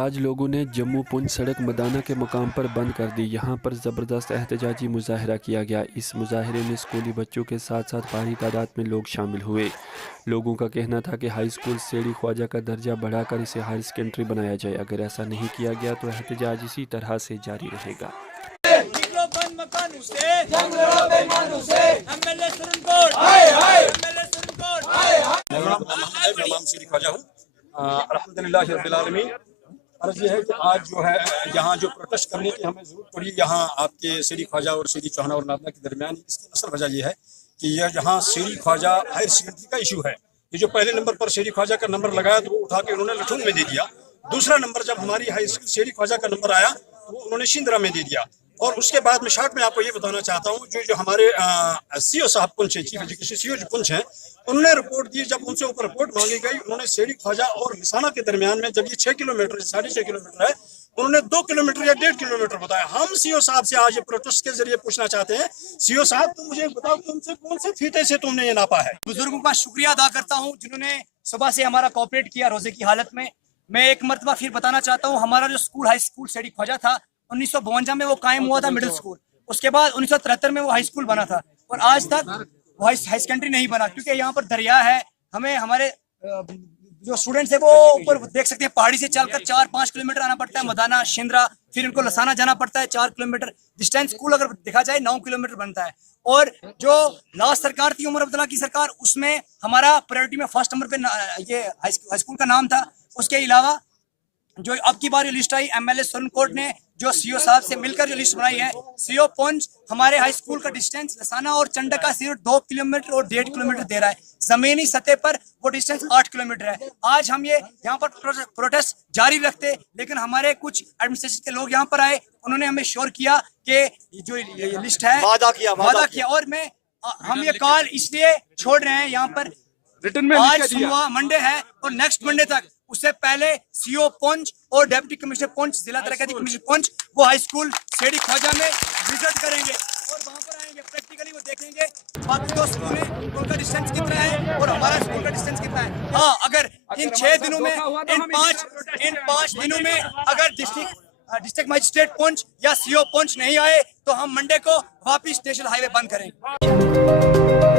आज लोगों ने जम्मू पुंछ सड़क मदाना के मुकाम पर बंद कर दी। यहां पर ज़बरदस्त एहतजाजी मुजाहरा किया गया। इस मुजाहरे में स्कूली बच्चों के साथ साथ भारी तादाद में लोग शामिल हुए। लोगों का कहना था कि हाई स्कूल सेड़ी ख्वाजा का दर्जा बढ़ाकर इसे हायर सेकेंडरी बनाया जाए। अगर ऐसा नहीं किया गया तो एहतजाज इसी तरह से जारी रहेगा। अल्हम्दुलिल्लाह रब्बिल आलमीन। अर्ज़ यह है कि आज जो है यहाँ जो प्रोटेस्ट करने की हमें जरूरत पड़ी, यहाँ आपके सीरी ख्वाजा और सीरी चौहाना और नादना के दरमियान, इसकी असल वजह यह है कि यह जहाँ सीरी ख्वाजा हायर सेकेंडरी का इशू है, ये जो पहले नंबर पर सीरी ख्वाजा का नंबर लगाया तो वो उठा के उन्होंने लठुंग में दे दिया। दूसरा नंबर जब हमारी हाई स्कूल सीरी ख्वाजा का नंबर आया तो वो उन्होंने शिंदरा में दे दिया। और उसके बाद में शॉर्ट में आपको ये बताना चाहता हूँ, जो हमारे सीओ साहब पुंछ है, चीफ एजुकेशन सीओ जो पुंछ हैं, उन्होंने रिपोर्ट दी। जब उनसे ऊपर रिपोर्ट मांगी गई, उन्होंने सेड़ी ख्वाजा और मिसाना के दरमियान में, जब ये 6 किलोमीटर 6.5 किलोमीटर है, उन्होंने 2 किलोमीटर या 1.5 किलोमीटर बताया। हम सीओ साहब से आज ये प्रोटेस्ट के जरिए पूछना चाहते हैं, सीओ साहब तुम मुझे बताओ तुमसे कौन से फीते से तुमने ये नापा है। बुजुर्गों का शुक्रिया अदा करता हूँ जिन्होंने सुबह से हमारा कोऑपरेट किया रोजे की हालत में। मैं एक मरतबा फिर बताना चाहता हूँ, हमारा जो स्कूल हाई स्कूल सेड़ी ख्वाजा था 1952 में वो कायम हुआ था मिडिल स्कूल। उसके बाद 1973 में वो हाई स्कूल बना था और आज तक वो हाई सेकेंडरी नहीं बना, क्योंकि यहाँ पर दरिया है। हमें हमारे जो स्टूडेंट्स है वो ऊपर देख सकते हैं, पहाड़ी से चलकर 4-5 किलोमीटर आना पड़ता है, मदाना शिंदरा, फिर इनको लसाना जाना पड़ता है 4 किलोमीटर डिस्टेंस। स्कूल अगर देखा जाए 9 किलोमीटर बनता है। और जो लास्ट सरकार थी उमर अब्दुल्ला की सरकार, उसमें हमारा प्रायोरिटी में फर्स्ट नंबर पे ये हाई स्कूल का नाम था। उसके अलावा जो अब की बार लिस्ट आई, एमएलए सुरन कोट ने जो सीओ साहब से मिलकर जो लिस्ट बनाई है, सीओ पुंछ हमारे हाई स्कूल का डिस्टेंस लसाना और चंडा का सिर्फ 2 किलोमीटर और 1.5 किलोमीटर दे रहा है। जमीनी सतह पर वो डिस्टेंस 8 किलोमीटर है। आज हम ये यहाँ पर प्रोटेस्ट जारी रखते, लेकिन हमारे कुछ एडमिनिस्ट्रेशन के लोग यहाँ पर आए, उन्होंने हमें श्योर किया कि जो ये लिस्ट है वादा किया। और हम ये कॉल इसलिए छोड़ रहे हैं यहाँ पर, रिटर्न में आज सोमवार मंडे है और नेक्स्ट मंडे तक, उससे पहले सीओ पुंछ और डेप्टी कमिश्नर पुंछ, जिला तरक्की कमिश्नर पुंछ, वो हाई स्कूल सेड़ी ख्वाजा में विजिट करेंगे और वहां पर आएंगे, प्रैक्टिकली वो देखेंगे बाकी दो स्कूल है उनका डिस्टेंस कितना है और हमारा स्कूल का डिस्टेंस कितना है। हाँ, अगर इन 6 दिनों में, इन 5 दिनों में अगर डिस्ट्रिक्ट मजिस्ट्रेट पुंछ या सीओ पुंछ नहीं आए तो हम मंडे को वापिस नेशनल हाईवे बंद करेंगे।